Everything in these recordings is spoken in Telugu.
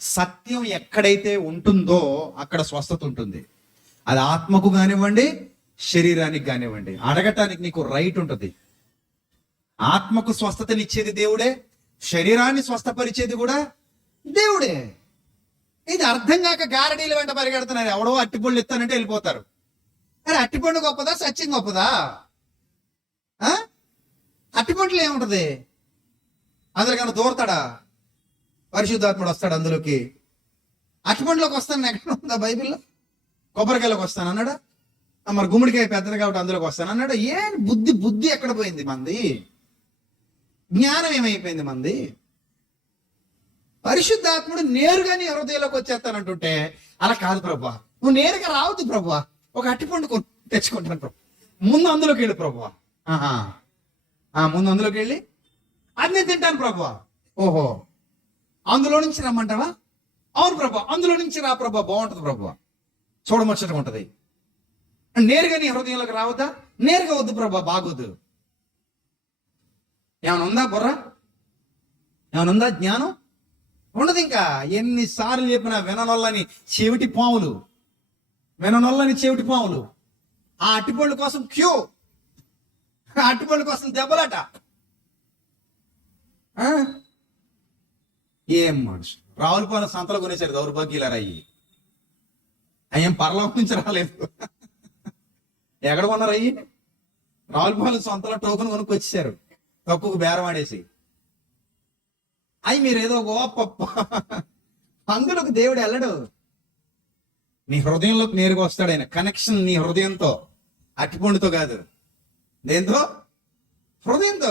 సత్యం ఎక్కడైతే ఉంటుందో అక్కడ స్వస్థత ఉంటుంది. అది ఆత్మకు కానివ్వండి, శరీరానికి కానివ్వండి. అడగటానికి నీకు రైట్ ఉంటుంది. ఆత్మకు స్వస్థతనిచ్చేది దేవుడే, శరీరాన్ని స్వస్థపరిచేది కూడా దేవుడే. ఇది అర్థం కాక గారడీల వెంట పరిగెడుతున్నారు. ఎవడో అట్టిపళ్ళు ఇస్తానంటే వెళ్ళిపోతారు. అరే అట్టిపండు గొప్పదా, సత్యం గొప్పదా? అట్టిపండులో ఏముంటది? అందులోకన్నా దూరతాడా? పరిశుద్ధాత్ముడు వస్తాడు అందులోకి. అట్టిపండులోకి వస్తాను ఎక్కడ ఉందా బైబిల్లో? కొబ్బరికాయలోకి వస్తాను అన్నాడా? మరి గుమ్మడికాయ పెద్దది కాబట్టి అందులోకి వస్తాను అన్నాడా? ఏం బుద్ధి ఎక్కడ పోయింది మంది? జ్ఞానం ఏమైపోయింది మంది? పరిశుద్ధాత్ముడు నేరుగా నీ హృదయంలోకి వచ్చేస్తానంటుంటే అలా కాదు ప్రభువా, నువ్వు నేరుగా రావద్దు ప్రభువా, ఒక అట్టిపండు తెచ్చుకుంటాను ప్రభు, ముందు అందులోకి వెళ్ళి ప్రభువా. ముందు అందులోకి వెళ్ళి అది నేను తింటాను ప్రభువా. ఓహో, అందులో నుంచి రమ్మంటావా? అవును ప్రభా, అందులో నుంచి రా ప్రభా, బాగుంటుంది ప్రభువా, చూడముచ్చటగా ఉంటది. నేరుగా నీ హృదయంలోకి రావద్దా? నేరుగా వద్దు ప్రభా, బాగోదు. ఏమైనా ఉందా బుర్ర? ఏమైనా ఉందా జ్ఞానం? ఉండదు. ఇంకా ఎన్నిసార్లు చెప్పినా విననొల్లని చెవిటి పాములు, విననొల్లని చెవిటి పాములు. ఆ అట్టిపళ్ళు కోసం క్యూ, ఆ అట్టిపళ్ళు కోసం దెబ్బలాట. ఏం మనుషు రావులపాలెం సంతలో కొనేసారు దౌర్భాగ్యులారా. అయ్యేం పరలోకం నుంచి రాలేదు. ఎక్కడ కొన్నారు అయ్యి? రావులపాలెం సంతలో టోకెన్ కొనుక్కొచ్చేసారు తక్కువ బేరం ఆడేసి. అయ్యి మీరేదో గొప్ప. అందులోకి దేవుడు వెళ్ళడు, నీ హృదయంలోకి నేరుగా వస్తాడు ఆయన. కనెక్షన్ నీ హృదయంతో, అట్టిపండుతో కాదు. దేంతో? హృదయంతో.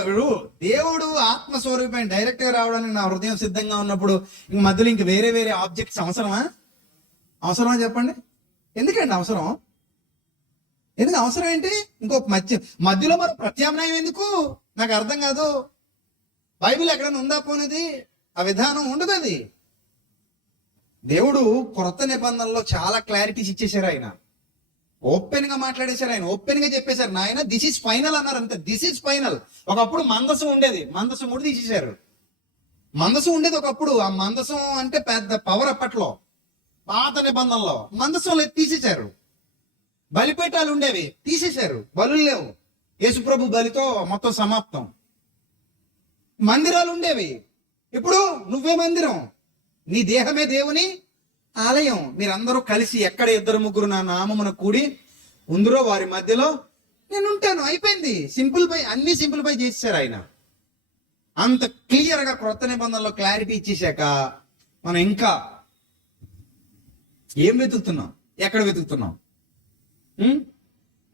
దేవుడు ఆత్మస్వరూపమైన డైరెక్ట్ గా రావడానికి నా హృదయం సిద్ధంగా ఉన్నప్పుడు ఇంక మధ్యలో ఇంక వేరే వేరే ఆబ్జెక్ట్స్ అవసరమా? అవసరమా చెప్పండి? ఎందుకండి అవసరం? ఎందుకు అవసరం ఏంటి? ఇంకో మధ్యలో మరి ప్రత్యామ్నాయం ఎందుకు? నాకు అర్థం కాదు. బైబిల్ ఎక్కడైనా ఉందా పోనేది? ఆ విధానం ఉండదు. అది దేవుడు కొత్త నిబంధనలో చాలా క్లారిటీస్ ఇచ్చేశారు. ఆయన ఓపెన్ గా మాట్లాడేశారు. ఆయన ఓపెన్ గా చెప్పేశారు, నాయన దిస్ ఇస్ ఫైనల్ అన్నారు. అంతే, దిస్ ఇస్ ఫైనల్. ఒకప్పుడు మందసం ఉండేది, మందసం కూడా తీసేశారు. మందసం ఉండేది ఒకప్పుడు. ఆ మందసం అంటే పెద్ద పవర్. అప్పట్లో పాత నిబంధనలో మందసం తీసేశారు. బలిపీఠాలు ఉండేవి, తీసేశారు. బలులు లేవు. యేసుప్రభు బలితో మొత్తం సమాప్తం. మందిరాలు ఉండేవి, ఇప్పుడు నువ్వే మందిరం, నీ దేహమే దేవుని ఆలయం. మీరందరూ కలిసి ఎక్కడ ఇద్దరు ముగ్గురు నా నామమున కూడి ఉందరో వారి మధ్యలో నేను ఉంటాను. అయిపోయింది. సింప్లిఫై, అన్ని సింప్లిఫై చేసేసారు ఆయన. అంత క్లియర్ గా క్రొత్త నిబంధనలో క్లారిటీ ఇచ్చేసాక మనం ఇంకా ఏం వెతుకుతున్నాం? ఎక్కడ వెతుకుతున్నాం?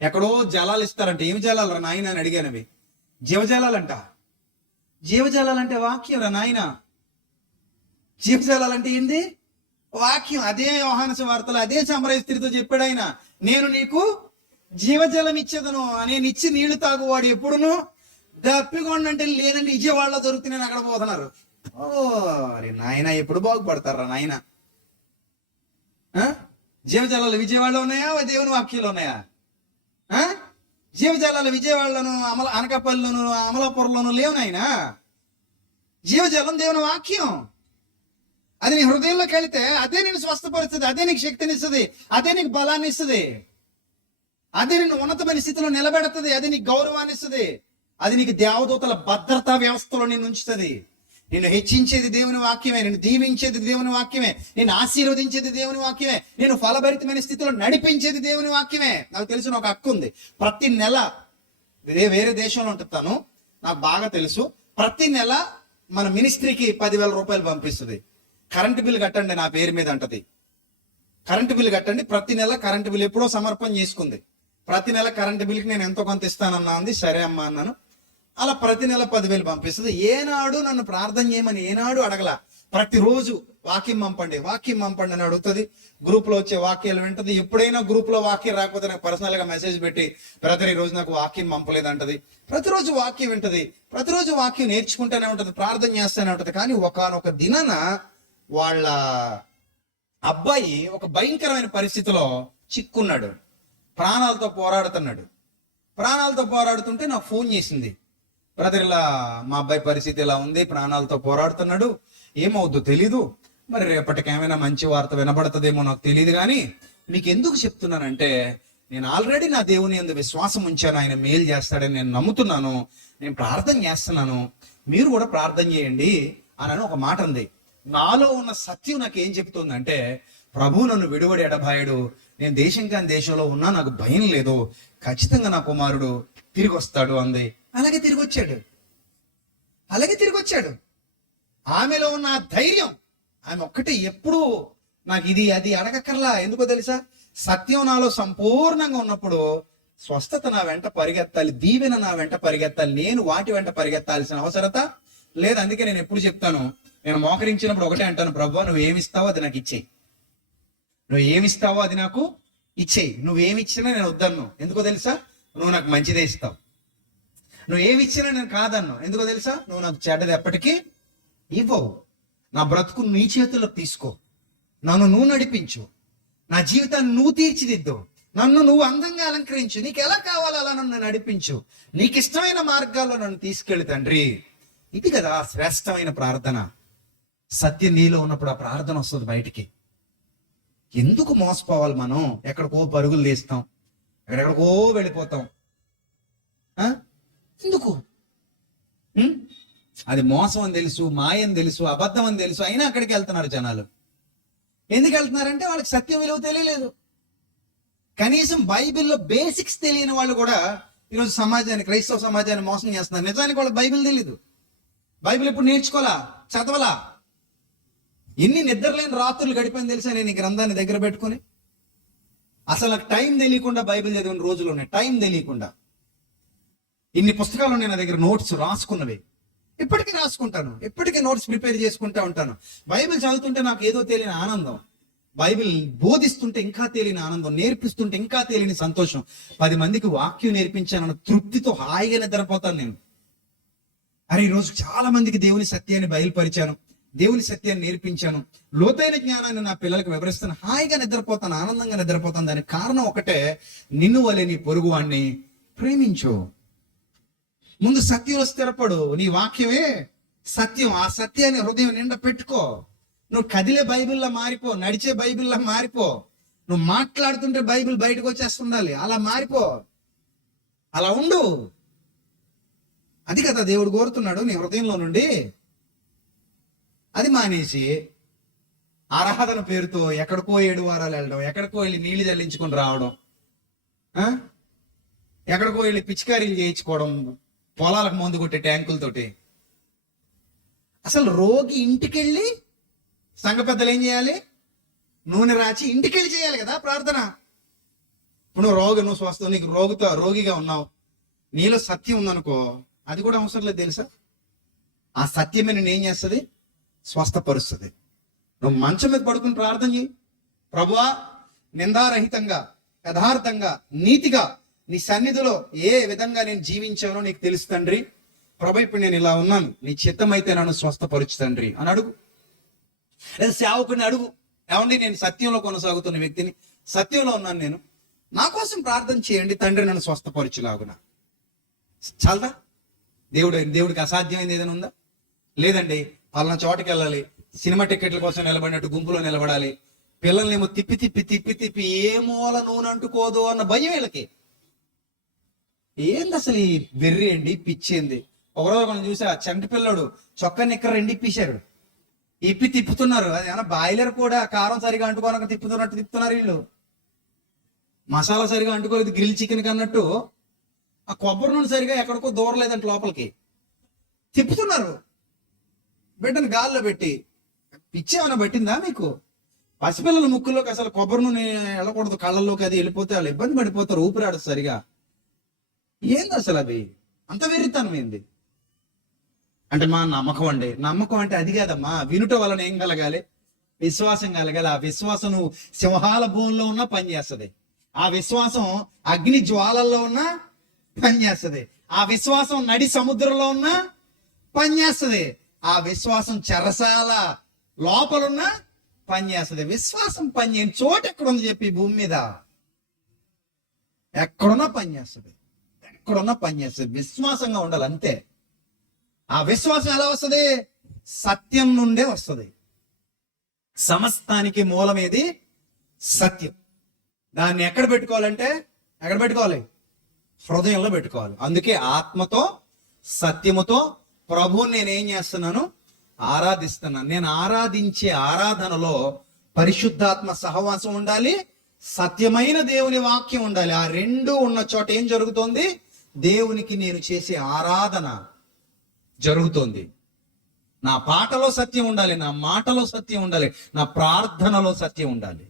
ఎక్కడో జలాలు ఇస్తారంటే ఏం జలాలు రా నాయన అని అడిగానవి. జీవజలాలంట. జీవజలాలంటే వాక్యం రా నాయన. జీవజలాలంటే ఏంది? వాక్యం. అదే యోహాను సువార్తలో అదే సమరయ స్త్రీతో చెప్పాడు ఆయన, నేను నీకు జీవజలం ఇచ్చేదను, నేను ఇచ్చి నీళ్లు తాగువాడు ఎప్పుడును దప్పికొండంటే లేదండి విజయవాడలో దొరుకుతున్నాను అక్కడ పోతున్నారు. ఓ అరే నాయన, ఎప్పుడు బాగుపడతారా నాయన? జీవజలాలు విజయవాడలో ఉన్నాయా, దేవుని వాక్యంలో ఉన్నాయా? జీవజలాలు విజయవాడలోను, అనకాపల్లిలోను, అమలాపురంలోను లేవు నాయన. జీవజలం దేవుని వాక్యం. అది నీ హృదయంలోకి వెళితే అదే నేను స్వస్థపరుస్తుంది, అదే నీకు శక్తినిస్తుంది, అదే నీకు బలాన్ని ఇస్తుంది, అదే నిన్ను ఉన్నతమైన స్థితిలో నిలబెడుతుంది, అది నీకు గౌరవాన్ని ఇస్తుంది, అది నీకు దేవదూతల భద్రతా వ్యవస్థలో నిన్ను ఉంచుతుంది. నిన్ను హెచ్చించేది దేవుని వాక్యమే, నిన్ను దీవించేది దేవుని వాక్యమే, నిన్ను ఆశీర్వదించేది దేవుని వాక్యమే, నేను ఫలభరితమైన స్థితిలో నడిపించేది దేవుని వాక్యమే. నాకు తెలిసిన ఒక హక్కు ఉంది. ప్రతి నెల వేరే దేశంలో ఉంటున్నాను, నాకు బాగా తెలుసు. ప్రతి నెల మన మినిస్ట్రీకి 10,000 రూపాయలు పంపిస్తుంది. కరెంటు బిల్లు కట్టండి నా పేరు మీద అంటది. కరెంటు బిల్లు కట్టండి. ప్రతి నెల కరెంటు బిల్లు ఎప్పుడో సమర్పణ చేసుకుంది. ప్రతి నెల కరెంటు బిల్లుకి నేను ఎంతో కొంత ఇస్తానన్నా అంది. సరే అమ్మా అన్నాను. అలా ప్రతి నెల 10,000 పంపిస్తుంది. ఏనాడు నన్ను ప్రార్థన చేయమని ఏనాడు అడగల. ప్రతిరోజు వాక్యం పంపండి, వాక్యం పంపండి అని అడుగుతుంది. గ్రూప్ లో వచ్చే వాక్యాలు వింటది. ఎప్పుడైనా గ్రూప్ లో వాక్యం రాకపోతే నాకు పర్సనల్ గా మెసేజ్ పెట్టి బ్రదర్ ఈ రోజు నాకు వాక్యం పంపలేదు అంటది. ప్రతిరోజు వాక్యం వింటది, ప్రతిరోజు వాక్యం నేర్చుకుంటూనే ఉంటది, ప్రార్థన చేస్తూనే ఉంటది. కానీ ఒకానొక దినాన వాళ్ళ అబ్బాయి ఒక భయంకరమైన పరిస్థితిలో చిక్కున్నాడు. ప్రాణాలతో పోరాడుతున్నాడు. ప్రాణాలతో పోరాడుతుంటే నాకు ఫోన్ చేసింది, బ్రదర్ ఇలా మా అబ్బాయి పరిస్థితి ఇలా ఉంది, ప్రాణాలతో పోరాడుతున్నాడు, ఏమవుద్దో తెలీదు, మరి రేపటికి ఏమైనా మంచి వార్త వినబడుతుందేమో నాకు తెలియదు, కానీ మీకు ఎందుకు చెప్తున్నానంటే నేను ఆల్రెడీ నా దేవుని యందు విశ్వాసం ఉంచాను. ఆయన మేలు చేస్తాడని నేను నమ్ముతున్నాను. నేను ప్రార్థన చేస్తున్నాను, మీరు కూడా ప్రార్థన చేయండి అని ఒక మాట ఉంది. నాలో ఉన్న సత్యం నాకు ఏం చెప్తుందంటే, ప్రభు నన్ను విడువడి ఎడబాయడు, నేను దేశం కాని దేశంలో ఉన్నా నాకు భయం లేదు, ఖచ్చితంగా నా కుమారుడు తిరిగి వస్తాడు అంది. అలాగే తిరిగి వచ్చాడు. ఆమెలో ఉన్న ఆ ధైర్యం, ఆమె ఒక్కటే ఎప్పుడు నాకు ఇది అది అడగక్కర్లా. ఎందుకో తెలుసా? సత్యం నాలో సంపూర్ణంగా ఉన్నప్పుడు స్వస్థత నా వెంట పరిగెత్తాలి, దీవెన నా వెంట పరిగెత్తాలి, నేను వాటి వెంట పరిగెత్తాల్సిన అవసరత లేదు. అందుకే నేను ఎప్పుడు చెప్తాను, నేను మోకరించినప్పుడు ఒకటే అంటాను, ప్రభువా నువ్వు ఏమిస్తావో అది నాకు ఇచ్చేయి, నువ్వేమిచ్చినా నేను వద్దన్ను. ఎందుకో తెలుసా? నువ్వు నాకు మంచిదే ఇస్తావు. నువ్వు ఏమిచ్చినా నేను కాదన్ను. ఎందుకో తెలుసా? నువ్వు నాకు చెడ్డది ఎప్పటికీ ఇవ్వవు. నా బ్రతుకు నీ చేతుల్లో తీసుకో, నన్ను నువ్వు నడిపించు, నా జీవితాన్ని నువ్వు తీర్చిదిద్దు, నన్ను నువ్వు అందంగా అలంకరించు, నీకు ఎలా కావాలో అలా నన్ను నడిపించు, నీకు ఇష్టమైన మార్గాల్లో నన్ను తీసుకెళ్ళి తండ్రి. ఇది కదా శ్రేష్టమైన ప్రార్థన. సత్యం నీలో ఉన్నప్పుడు ఆ ప్రార్థన వస్తుంది బయటికి. ఎందుకు మోసపోవాలి మనం? ఎక్కడికో పరుగులు తీస్తాం, ఎక్కడెక్కడికో వెళ్ళిపోతాం. ఎందుకు? అది మోసం అని తెలుసు, మాయని తెలుసు, అబద్ధం అని తెలుసు, అయినా అక్కడికి వెళ్తున్నారు జనాలు. ఎందుకు వెళ్తున్నారంటే వాళ్ళకి సత్యం విలువ తెలియలేదు. కనీసం బైబిల్లో బేసిక్స్ తెలియని వాళ్ళు కూడా ఈరోజు క్రైస్తవ సమాజాన్ని మోసం చేస్తున్నారు. నిజానికి వాళ్ళకి బైబిల్ తెలీదు. బైబిల్ ఎప్పుడు నేర్చుకోవాలా, చదవలా. ఎన్ని నిద్రలేని రాత్రులు గడిపోయింది తెలుసా నేను ఈ గ్రంథాన్ని దగ్గర పెట్టుకుని? అసలు నాకు టైం తెలియకుండా బైబిల్ చదివిన రోజులు ఉన్నాయి. టైం తెలియకుండా ఇన్ని పుస్తకాలు ఉన్నాయి నా దగ్గర, నోట్స్ రాసుకున్నవి. ఇప్పటికీ రాసుకుంటాను, ఎప్పటికీ నోట్స్ ప్రిపేర్ చేసుకుంటా ఉంటాను. బైబిల్ చదువుతుంటే నాకు ఏదో తెలియని ఆనందం, బైబిల్ బోధిస్తుంటే ఇంకా తెలియని ఆనందం, నేర్పిస్తుంటే ఇంకా తెలియని సంతోషం. 10 మందికి వాక్యం నేర్పించానన్న తృప్తితో హాయిగా నిద్రపోతాను నేను. అరే ఈరోజు చాలా మందికి దేవుని సత్యాన్ని బయలుపరిచాను, దేవుని సత్యాన్ని నేర్పించాను, లోతైన జ్ఞానాన్ని నా పిల్లలకు వివరిస్తాను, హాయిగా నిద్రపోతాను, ఆనందంగా నిద్రపోతాను. దానికి కారణం ఒకటే, నిన్ను వలె నీ పొరుగు వాణ్ణి ప్రేమించు. ముందు సత్యంలో స్థిరపడు. నీ వాక్యమే సత్యం. ఆ సత్యాన్ని హృదయం నిండా పెట్టుకో. నువ్వు కదిలే బైబిల్లా మారిపో, నడిచే బైబిల్లా మారిపో, నువ్వు మాట్లాడుతుంటే బైబిల్ బయటకు వచ్చేస్తుండాలి, అలా మారిపో, అలా ఉండు. అది కదా దేవుడు కోరుతున్నాడు నీ హృదయంలో నుండి. అది మానేసి ఆరాధన పేరుతో ఎక్కడికో 7 వారాలు వెళ్ళడం, ఎక్కడికో వెళ్ళి నీళ్లు చల్లించుకొని రావడం, ఎక్కడికో వెళ్ళి పిచికారీలు చేయించుకోవడం, పొలాలకు మందు కొట్టే ట్యాంకులతోటి. అసలు రోగి ఇంటికెళ్ళి సంఘ పెద్దలు ఏం చేయాలి? నూనె రాచి ఇంటికెళ్ళి చేయాలి కదా ప్రార్థన. ఇప్పుడు నువ్వు స్వస్థ, నీకు రోగిగా ఉన్నావు, నీలో సత్యం ఉందనుకో, అది కూడా అవసరం లేదు తెలుసా? ఆ సత్యమే నేను ఏం చేస్తుంది? స్వస్థపరుస్తుంది. నువ్వు మంచం మీద పడుకుని ప్రార్థన చేయి, ప్రభువా నిందారహితంగా, యథార్థంగా, నీతిగా నీ సన్నిధిలో ఏ విధంగా నేను జీవించానో నీకు తెలుసు తండ్రి. ప్రభు ఇప్పుడు నేను ఇలా ఉన్నాను, నీ చిత్తమైతే నన్ను స్వస్థపరచు తండ్రి అని అడుగు. లేదా సేవకుని అడుగు, ఏమండి నేను సత్యంలో కొనసాగుతున్న వ్యక్తిని, సత్యంలో ఉన్నాను నేను, నా కోసం ప్రార్థన చేయండి తండ్రి, నన్ను స్వస్థపరచులాగున. చాలదా? దేవుడికి అసాధ్యమైంది ఏదైనా ఉందా? లేదండి. పలానా చోటకి వెళ్ళాలి, సినిమా టికెట్ల కోసం నిలబడినట్టు గుంపులో నిలబడాలి, పిల్లల్నేమో తిప్పి ఏ మూల నూనె అంటుకోదు అన్న భయం వీళ్ళకి. ఏంది అసలు ఈ వెర్రి అండి, పిచ్చింది. ఒకరోజు మనం చూసా, చంటి పిల్లడు చొక్కా నిక్కర ఇప్పించారు, తిప్పుతున్నారు. అది ఏమన్నా బాయిలర్ కూడా కారం సరిగా అంటుకోనక తిప్పుతున్నారు వీళ్ళు. మసాలా సరిగా అంటుకోలేదు గ్రిల్ చికెన్ కన్నట్టు, ఆ కొబ్బరి నూనె సరిగా ఎక్కడికో దూరలేదంట లోపలికి తిప్పుతున్నారు. బిడ్డను గాల్లో పెట్టి. పిచ్చేమైనా పట్టిందా మీకు? పసిపిల్లల ముక్కుల్లోకి అసలు కొబ్బరి నూనె వెళ్ళకూడదు, కళ్ళల్లోకి అది వెళ్ళిపోతే వాళ్ళు ఇబ్బంది పడిపోతారు, ఊపిరాడు సరిగా. ఏంది అసలు అది? అంత వెర్రితనం ఏంది? అంటే మా నమ్మకం అండి. నమ్మకం అంటే అది కాదమ్మా, వినుట వలన ఏం కలగాలి? విశ్వాసం కలగాలి. ఆ విశ్వాసం నువ్వు సింహాల భూమిలో ఉన్నా పనిచేస్తుంది, ఆ విశ్వాసం అగ్ని జ్వాలల్లో ఉన్నా పనిచేస్తుంది, ఆ విశ్వాసం నడి సముద్రంలో ఉన్నా పనిచేస్తుంది, ఆ విశ్వాసం చెరసాల లోపలున్నా పనిచేస్తుంది. విశ్వాసం పనిచేయని చోటు ఎక్కడుంది చెప్పి భూమి మీద? ఎక్కడున్నా పనిచేస్తుంది, ఎక్కడున్నా పనిచేస్తుంది. విశ్వాసంగా ఉండాలి అంతే. ఆ విశ్వాసం ఎలా వస్తుంది? సత్యం నుండే వస్తుంది. సమస్తానికి మూలమేది సత్యం. దాన్ని ఎక్కడ పెట్టుకోవాలంటే ఎక్కడ పెట్టుకోవాలి? హృదయంలో పెట్టుకోవాలి. అందుకే ఆత్మతో సత్యముతో ప్రభువుని నేనేం చేస్తున్నాను? ఆరాధిస్తున్నాను. నేను ఆరాధించే ఆరాధనలో పరిశుద్ధాత్మ సహవాసం ఉండాలి, సత్యమైన దేవుని వాక్యం ఉండాలి. ఆ రెండు ఉన్న చోట ఏం జరుగుతోంది? దేవునికి నేను చేసే ఆరాధన జరుగుతోంది. నా పాటలో సత్యం ఉండాలి, నా మాటలో సత్యం ఉండాలి, నా ప్రార్థనలో సత్యం ఉండాలి.